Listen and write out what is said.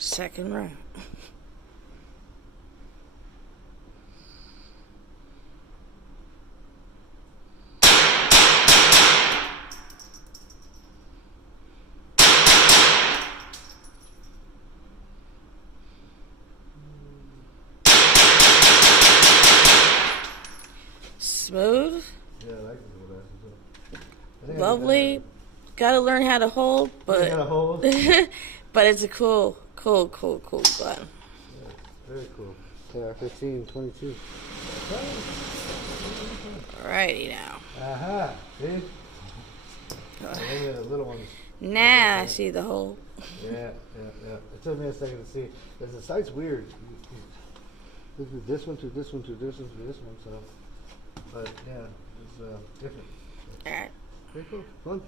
Second round. Smooth. Yeah, I like the little bastards. Lovely. Gotta learn how to hold, but Gotta hold. but it's a cool gun. Yeah, very cool. AR-15 22. Alrighty now. Aha, see? Only the little ones. Now I see the hole. Yeah. It took me a second to see. Because the sight's weird. This one to this one to this one to this one, so. But yeah, it's different. Alright. Very cool. Fun.